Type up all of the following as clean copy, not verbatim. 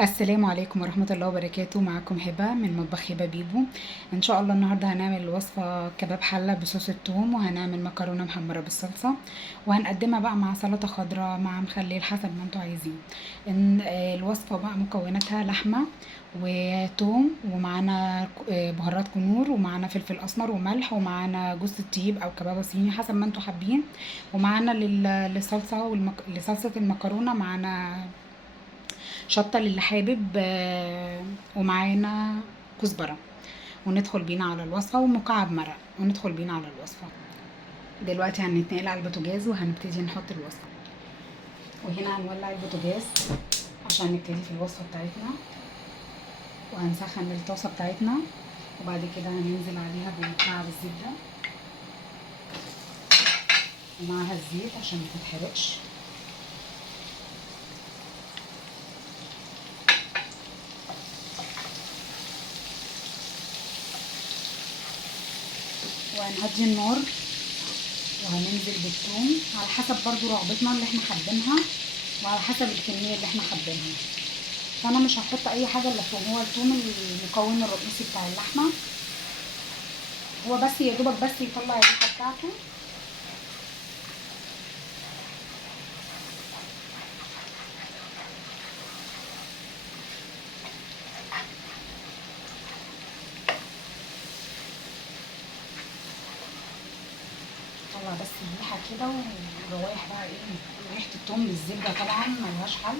السلام عليكم ورحمة الله وبركاته. معكم هبة من مطبخ هبة بيبو. ان شاء الله النهاردة هنعمل وصفة كباب حلة بصوص الثوم، وهنعمل مكرونة محمرة بالصلصة، وهنقدمها بقى مع سلطة خضراء مع مخلل حسب ما انتوا عايزين. الوصفة بقى مكوناتها لحمة وتوم، ومعانا بهارات كنور، ومعانا فلفل اسمر وملح، ومعانا جوز الطيب او كبابة صيني حسب ما انتوا حابين. ومعانا للصلصة لصلصة المكرونة معانا شطة للي حابب، ومعانا كزبرة. وندخل بينا على الوصفة، ومكعب مرق، وندخل بينا على الوصفة. دلوقتي هنتنقل على البوتاجاز وهنبتدي نحط الوصفة. وهنا هنولع البوتاجاز عشان نبتدي في الوصفة بتاعتنا، وهنسخن الطاسة بتاعتنا، وبعد كده هننزل عليها بمكعب الزبدة ومعاها الزيت عشان متتحرقش. وهنهدي النار، وهننزل بالثوم على حسب برضو رغبتنا اللي احنا حابينها، وعلى حسب الكمية اللي احنا حابينها. فانا مش هحط اي حاجة الا الثوم. هو الثوم المكون الرئيسي بتاع اللحمة، هو بس يا دوبك بس يطلع الريحة بتاعته. طلع بس الريحة كده، والروايح بقى ايه، ريحة الثوم بالزبدة طبعا ملهاش حل.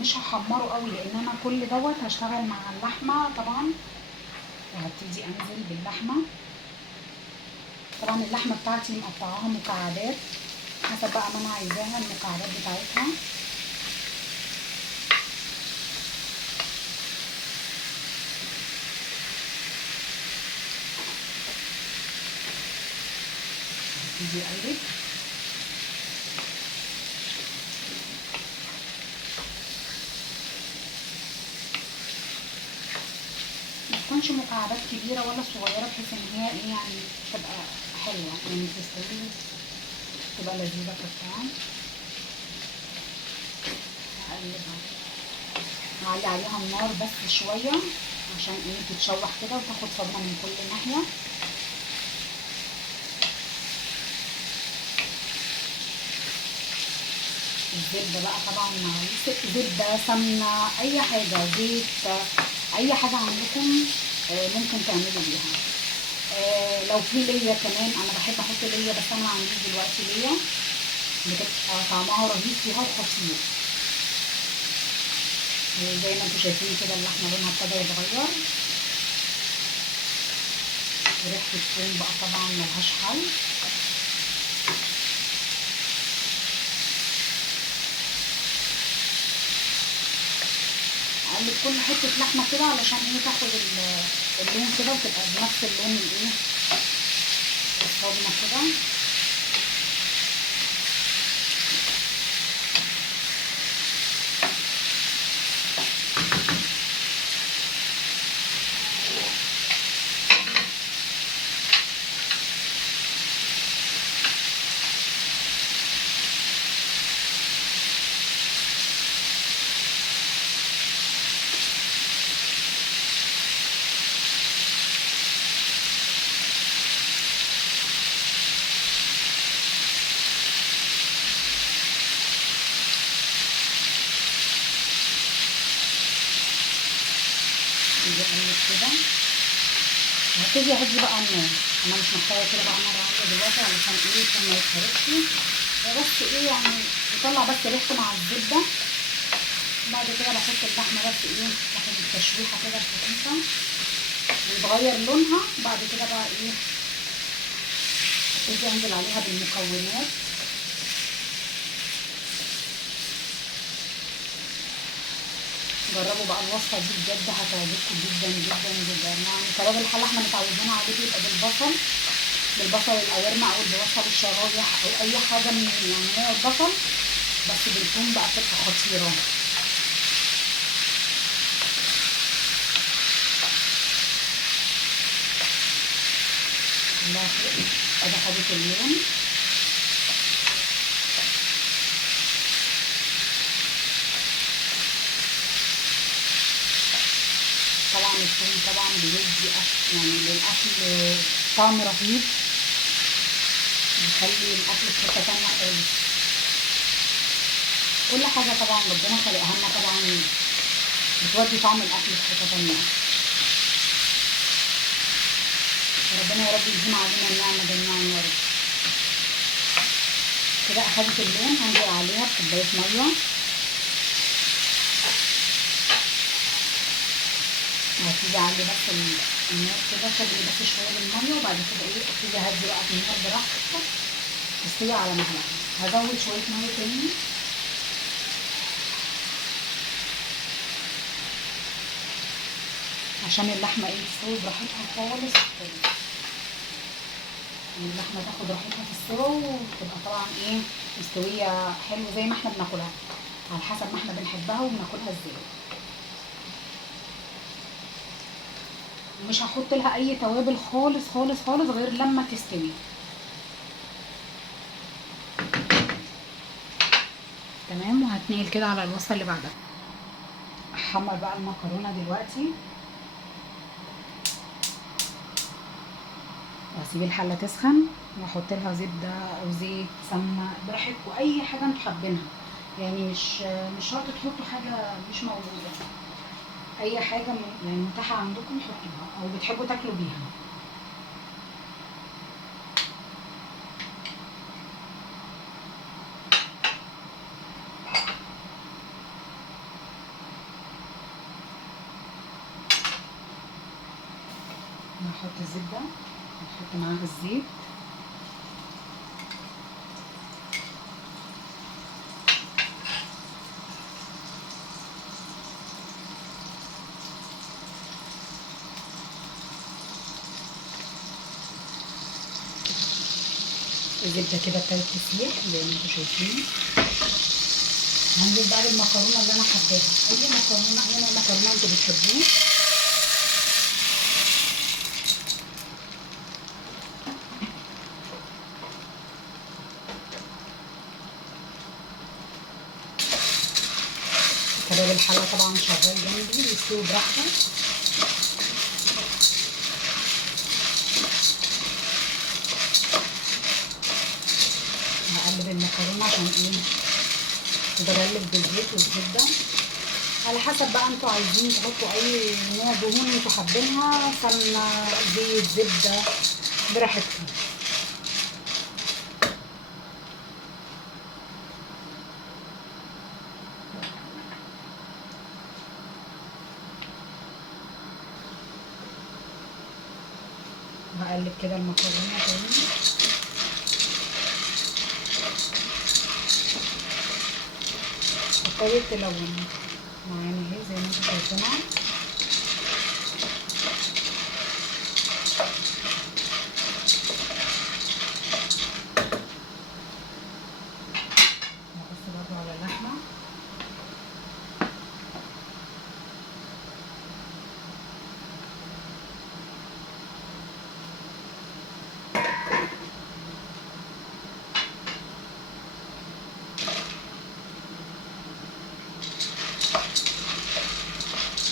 مش هحمره قوي لان انا كل دوت هشتغل مع اللحمة طبعا، وهبتدي انزل باللحمة. طبعا اللحمة بتاعتي مقطعاها مكعبات حسب بقى ما انا عايزاها المكعبات بتاعتها. هبتدي اقلب. متكونش مكعبات كبيرة ولا صغيرة، بحيث ان هي ايه يعني تبقى حلوة يعني تستوي، تبقى لذيذة في الطعم. هقلبها، هعلي عليها النار بس شوية عشان ايه تتشوح كده وتاخد صدمة من كل ناحية. الزبدة بقى طبعا زبدة، سمنة، اي حاجة، زيت، اي حاجة عندكم ممكن تعملوا بيها. لو في ليا كمان، انا بحب احط ليا بس انا ما عنديش دلوقتي ليا، بتبقى طعمها رهيب فيها وخطير. زي ما انتم شايفين كده اللحمه لونها ابتدى يتغير، وريحه الثوم بقى طبعا ملهاش حل. اقلب كل حته لحمه كده علشان ايه تاخد اللون كده، وتبقى بنفس اللون الايه الصدمه كده. ابتدي اقلب كده، وهبتدي اهدي بقى النار. انا مش محتاجه كده بقى نار عاليه دلوقتي علشان ايه عشان ما يتحرقش، بس ايه يعني يطلع بس ريحته مع الزبده. بعد كده بحط اللحمه بس ايه تاخد التشويحه كده الخفيفه ويتغير لونها. بعد كده بقى ايه ابتدي انزل عليها بالمكونات. جربوا بقى الوصفه دي بجد هتعجبكم جدا جدا جدا. يعني كباب الحله احنا متعودين عليه بيبقى بالبصل القوارمة او بالبصل الشرايح او اي حاجه من يعني نوع البصل، بس بالثوم بقى بتبقى خطيره. كلها ادي خدت اللون. الثوم طبعا بيدي يعني للاكل طعم رهيب، بيخلي الاكل في حته تانيه خالص. كل حاجه طبعا ربنا خلقها لنا طبعا بتودي طعم الاكل في حته تانيه. ربنا يا رب يديم علينا النعمه جميعا يا رب. كده اخدت اللون، هنزل عليها بكوبايه ميه، هبتدي اعلي بس النار كده، تغلي بس شويه بالميه، وبعد كده ابتدي اهدي بقى في النار براحتها تستوي على مهلها. هزود شويه ميه تاني عشان اللحمه تستوي براحتها خالص، اللحمه تاخد راحتها في السوا وتبقى طبعا مستويه حلو زي ما احنا بناكلها، على حسب ما احنا بنحبها وبناكلها ازاي. مش هحط لها اي توابل خالص خالص خالص غير لما تستوي. تمام، وهتنقل كده على الوصفه اللي بعدها. احمر بقى المكرونه دلوقتي، واسيب الحله تسخن واحط لها زبده او زيت سمنه براحتكم، اي حاجه انتوا حابينها يعني، مش شرط تحطوا حاجه مش موجوده، اي حاجه يعني متاحه عندكم حطوها او بتحبوا تاكلوا بيها. هحط الزبده، هحط معاها الزيت، الزبده كده ابتدت تسيح زي ما انتم شايفين. هنزل بقى بالمكرونه اللي انا حباها، اي مكرونه انتوا بتحبوه. كباب الحله طبعا شغال جنبي بيستوي براحته. هقلب المكرونه عشان بغلف بالزيت والزبده، على حسب بقى انتوا عايزين تحطوا اي نوع دهون انتوا حابينها، سمنه زيت زبده براحتكم. هقلب كده المكرونه تاني، ابتدت تلون معانا اهي زي ما انتوا شايفينها. هبص برضو على اللحمه،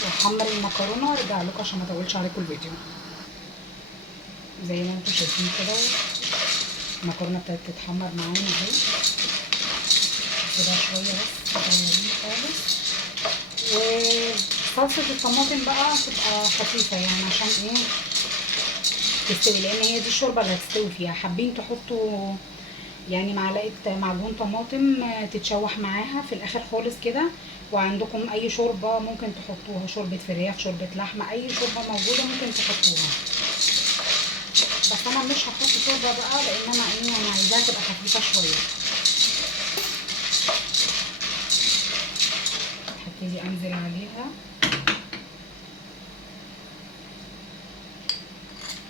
واحمر المكرونه وارجع لكم عشان ما اطولش عليكم الفيديو. زي ما انتوا شايفين كده المكرونه ابتدت تتحمر معانا اهي، كده شويه بس صغيرين خالص. وصلصه الطماطم بقى تبقى خفيفه يعني عشان تستوي، لان هي دي الشوربه اللي هتستوي فيها. حابين تحطوا يعني معلقه معجون طماطم تتشوح معاها في الاخر خالص كده، وعندكم اي شوربه ممكن تحطوها، شوربه فراخ شوربه لحمه، اي شوربه موجوده ممكن تحطوها. بس انا مش هحط شوربه بقى لان انا عايزاها تبقى خفيفه شويه. هبتدي انزل عليها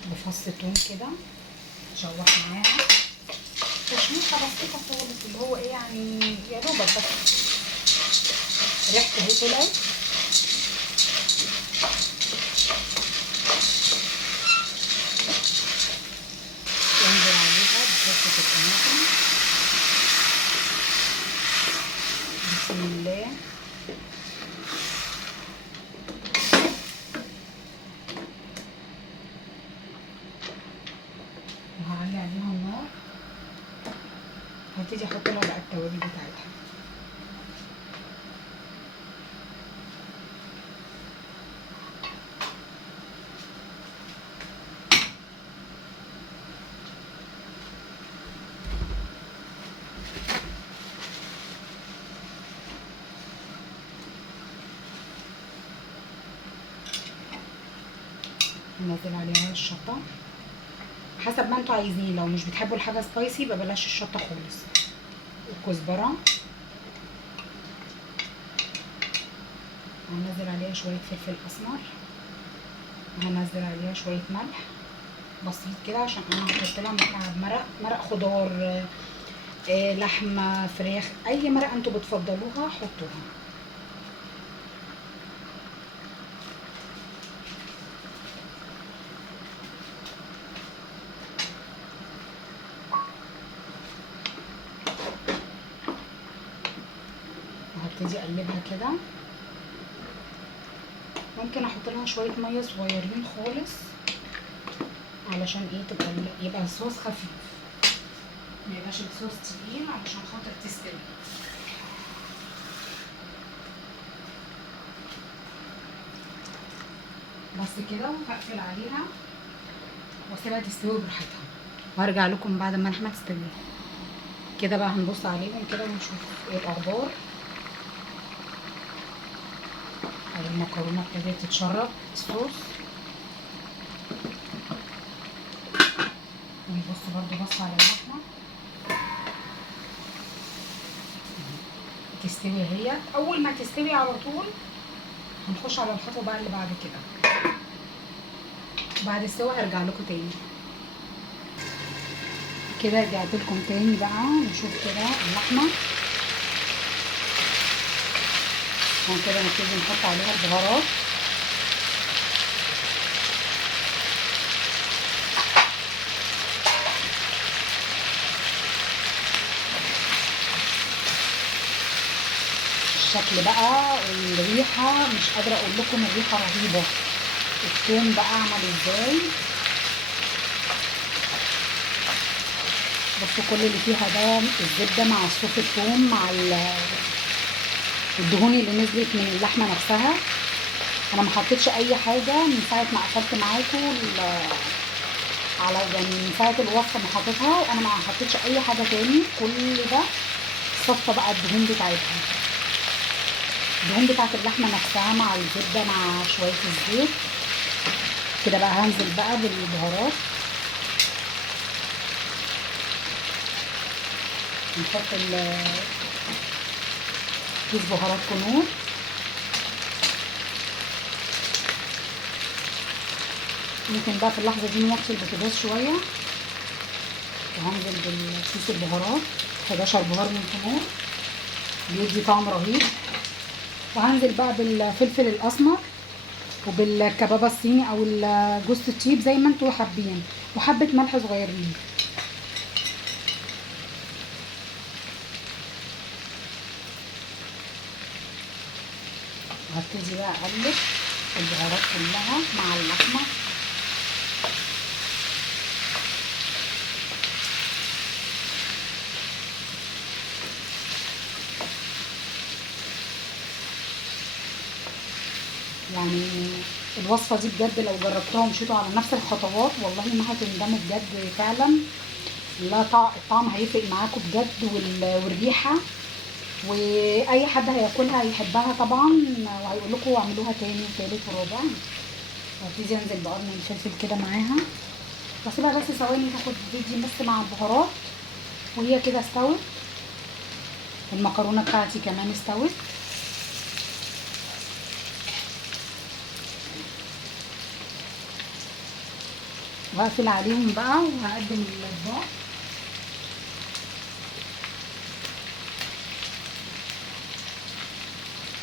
بفص توم كده اشوح معاها تشويحه بسيطه خالص، اللي هو يعني يا دوبك بس ريحته اهي طلعت. وانزل عليها بصلصه الطماطم. بسم الله. هنزل عليها الشطه حسب ما انتوا عايزين. لو مش بتحبوا الحاجه سبايسي يبقى بلاش الشطه خالص. الكزبره هنزل عليها شويه فلفل اسمر، هنزل عليها شويه ملح بسيط كده عشان انا هحط لها مكعب مرق خضار، لحمه، فراخ، اي مرق انتوا بتفضلوها حطوها. وهبتدي اقلبها كده. ممكن احط لها شويه ميه صغيرين خالص علشان ايه يبقى الصوص خفيف، ما يبقاش الصوص تقيل علشان خاطر تستوي. بس كده وهقفل عليها واسيبها تستوي براحتها، وهرجع لكم بعد ما اللحمه تستوي. كده بقى هنبص عليهم كده ونشوف ايه الاخبار. المكرونه ابتدت تتشرب الصوص. ونبص برضو بص على اللحمه تستوي اهي. اول ما تستوي على طول هنخش على الخطوه بقى اللي بعد كده. بعد السوا هرجع لكم تاني. كده رجعت لكم تاني بقى نشوف كده اللحمه. كده نبتدي نحط عليها البهارات. الشكل بقى الريحه مش قادره اقول لكم، الريحه رهيبه. الثوم بقى عمل ازاي، بصوا كل اللي فيها ده الزبده مع صوص الثوم مع الدهون اللي نزلت من اللحمه نفسها. انا ما حطيتش اي حاجه من ساعه ما قفلت معاكم على يعني من ساعه الوصفه ما حطيتها، وانا ما حطيتش اي حاجه تاني. كل ده صفى بقى الدهون بتاعتها، الدهون بتاعت اللحمه نفسها مع الزبده مع شويه الزيت. كده بقى هنزل بقى بالبهارات. نحط كيس بهارات كنور، ممكن بقى في اللحظه دي نوطي البوتاجاز شويه. وهنزل بالكيس البهارات 11 بهار من كنور بيدي طعم رهيب. وهنزل بقى بالفلفل الاسمر وبالكبابه الصيني او جوز الطيب زي ما انتوا حابين، وحبه ملح صغيرين. وهبتدي بقى اقلب البهارات كلها مع اللحمه. يعني الوصفه دي بجد لو جربتوها ومشيتوا على نفس الخطوات والله ما هتندموا بجد فعلا. لا الطعم هيفرق معاكم بجد، والريحه، واي حد هياكلها هيحبها طبعا، وهيقول لكم اعملوها تاني وتالت ورابع. وهبتدي انزل بقرن الفلفل كده معاها، واسيبها بس ثواني تاخد فيديو بس مع البهارات. وهي كده استوت. المكرونه بتاعتي كمان استوت. وهقفل عليهم بقى وهقدم الاطباق.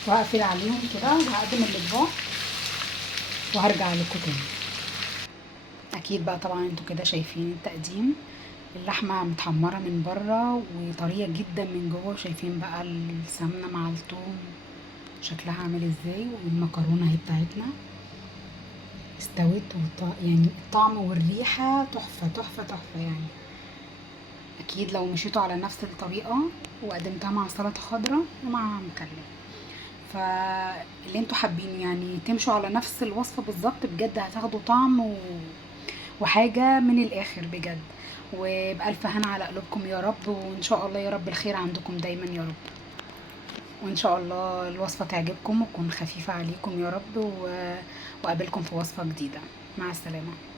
وهقفل عليهم كده وهقدم الاطباق وهرجع لكم تاني. اكيد بقى طبعا انتوا كده شايفين التقديم، اللحمه متحمره من بره وطريه جدا من جوه، وشايفين بقى السمنه مع الثوم شكلها عامل ازاي. والمكرونه اهي بتاعتنا استوت، يعني الطعم والريحه تحفه تحفه تحفه يعني. اكيد لو مشيتوا على نفس الطريقه وقدمتها مع سلطه خضراء ومع مكلم، فاللي انتوا حابين يعني تمشوا على نفس الوصفه بالظبط بجد هتاخدوا طعم وحاجه من الاخر بجد. وبألف هنا على قلوبكم يا رب، وان شاء الله يا رب الخير عندكم دايما يا رب. وان شاء الله الوصفه تعجبكم وتكون خفيفه عليكم يا رب، وقابلكم في وصفه جديده. مع السلامة.